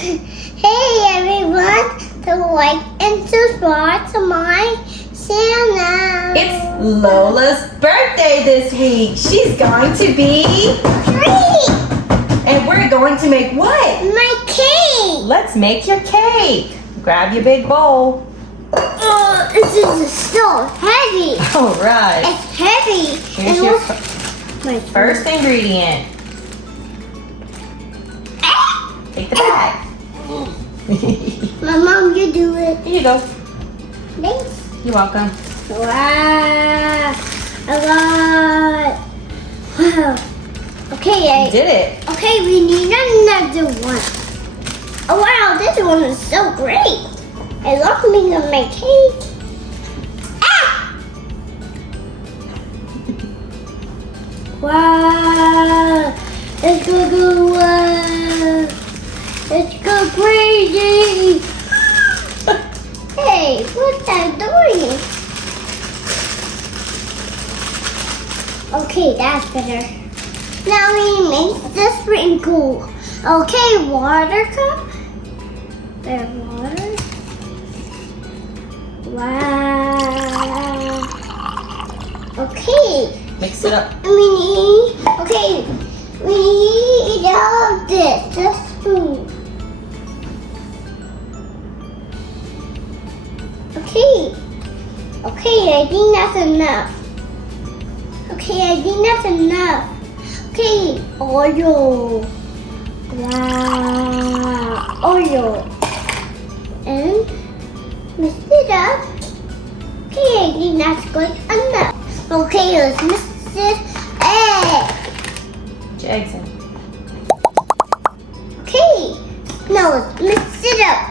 Hey everyone, to like and subscribe to my channel. It's Lola's birthday this week. She's going to be 3. And we're going to make what? My cake. Let's make your cake. Grab your big bowl. Oh, this is so heavy. All right. It's heavy. Here's And your what's my first ingredient. Take the bag. My mom, you do it. Here you go. Thanks. You're welcome. Wow, a lot. Wow. Okay, You did it. okay, we need another one. Oh wow, this one is so great. I love making my cake. Ah! Wow, let's go, let's go crazy. Hey, what's that doing? Okay, that's better. Now we make the sprinkle. Okay, water cup. There's water. Wow. Okay. Mix it up. We need all this. The spoon. Okay, I think that's enough. Okay, I think that's enough. Okay, oil. Wow, oil. And mix it up. Okay, I think that's good enough. Okay, let's mix this egg. Put your eggs in. Okay, now let's mix it up.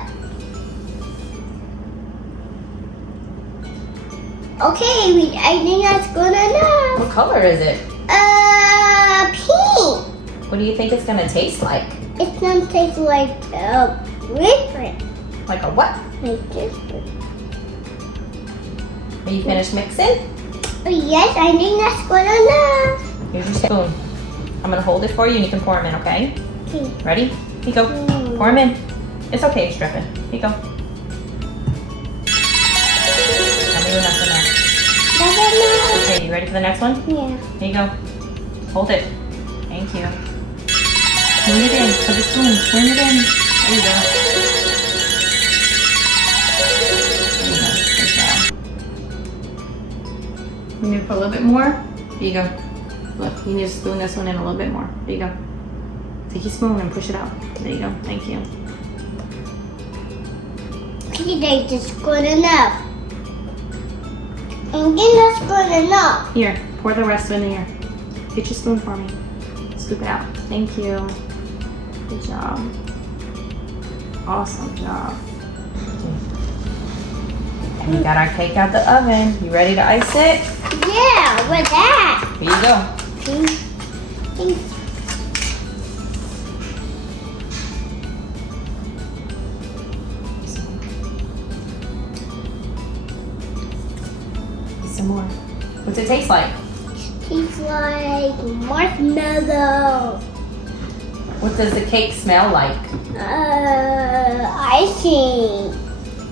Okay, I think that's good enough. What color is it? Pink. What do you think it's gonna taste like? It's gonna taste like different. Like a what? Like this. Are you finished mixing? Oh, yes, I think that's good enough. Here's your spoon. I'm gonna hold it for you and you can pour them in, okay? Okay. Ready? Here you go. Pour them in. It's okay, it's dripping. Here you go. Tell me when that's enough. That's enough. Okay, you ready for the next one? Yeah. Here you go. Hold it. Thank you. Spoon it in. Put the spoon. Spoon it in. There you go. There you go. Good job. You need to put a little bit more? Here you go. Look, you need to spoon this one in a little bit more. There you go. Take your spoon and push it out. There you go. Thank you. Okay, that's good enough. I think that's good enough. Here, pour the rest in here. Get your spoon for me. Scoop it out. Thank you. Good job. Awesome job. And we got our cake out the oven. You ready to ice it? Yeah, with that. Here you go. Thanks. Some more. What's it taste like? Tastes like marshmallow. What does the cake smell like? Icing.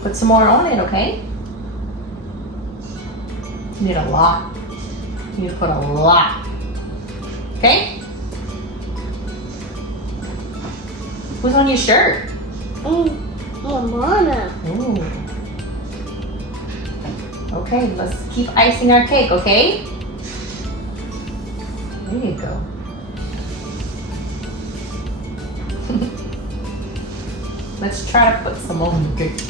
Put some more on it, okay? You need a lot. You need to put a lot. Okay? Who's on your shirt? Mama. Ooh. Okay, let's keep icing our cake, okay? There you go. Let's try to put some on the cake.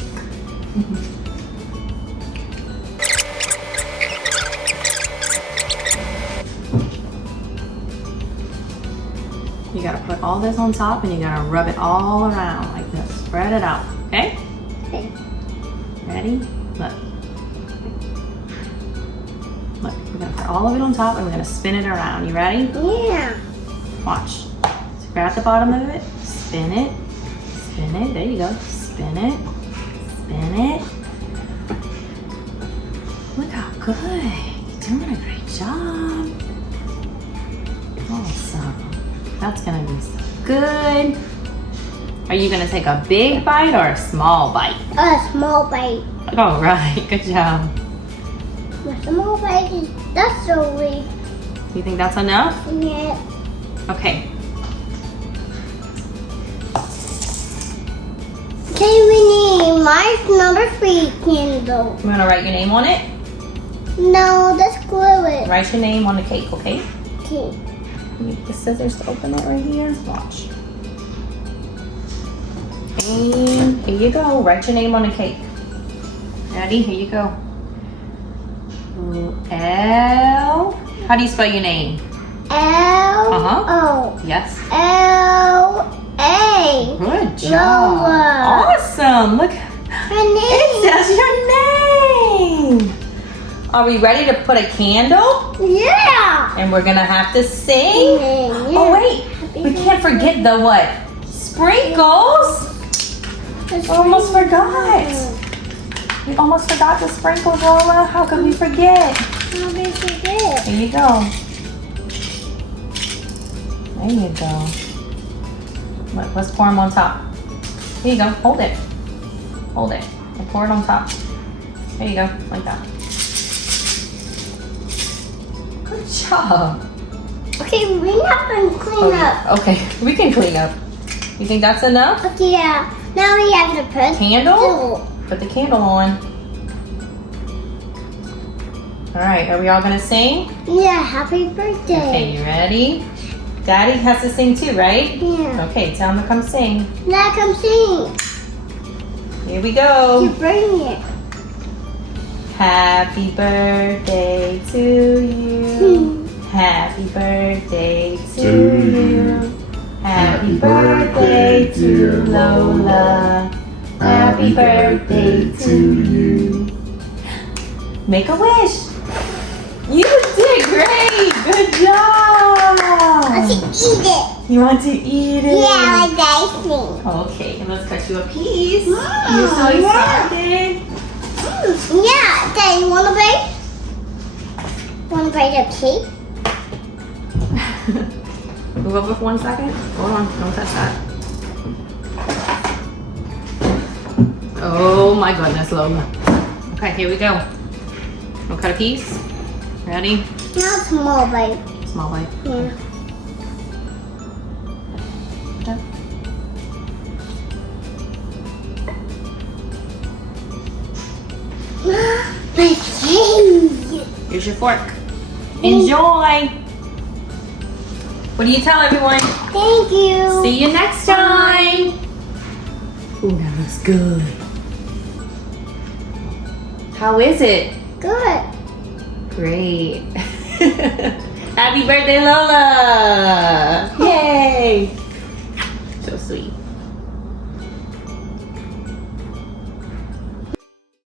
You gotta put all this on top and you gotta rub it all around like this. Spread it out, okay? Okay. Ready? Look. Look, we're gonna put all of it on top and we're gonna spin it around. You ready? Yeah. Watch. So grab the bottom of it, spin it, there you go. Spin it, Look how good. You're doing a great job. Awesome. That's gonna be so good. Are you gonna take a big bite or a small bite? A small bite. All right, good job. A small bite is that's so weak. You think that's enough? Yeah. Okay. Okay, we need my number 3 candle. You wanna write your name on it? No, let's glue it. Write your name on the cake, okay? Okay. Use the scissors to open it right here. Watch. And here you go. Write your name on the cake. Ready? Here you go. L. How do you spell your name? L-O. Yes. L-A. Good job. Lola. Awesome. Look. Her name. It says your name. Are we ready to put a candle? Yeah. And we're gonna have to sing? Yeah. Oh wait, we can't forget the what? Sprinkles? We almost forgot. We almost forgot the sprinkles, Lola. How could we forget? How did you forget? Here you go. There you go. Let's pour them on top. Here you go. Hold it. Hold it. And pour it on top. There you go. Like that. Good job. Okay, we have to clean up. Okay, we can clean up. You think that's enough? Okay, yeah. Now we have to put Candle? Put the candle on. All right, are we all gonna sing? Yeah, happy birthday. Okay, you ready? Daddy has to sing too, right? Yeah. Okay, tell him to come sing. Now come sing. Here we go. You bring it. Happy birthday to you. Happy birthday to you. Happy birthday to Lola. Happy birthday to you. Make a wish. You did great. Good job. Let's eat it. You want to eat it? Yeah, like icing. Okay, and let's cut you a piece. Mm, You're so yeah. excited. Yeah, Daddy, wanna bite? Wanna bite a cake? Move over for 1 second. Hold on, don't touch that. Oh my goodness, Lola. Okay, here we go. We'll cut a piece. Ready? Now small bite. Small bite. Yeah. Okay. My cake. Here's your fork. Enjoy. What do you tell everyone? Thank you. See you next time. Ooh, that looks good. How is it? Good. Great. Happy birthday, Lola. Yay. So sweet.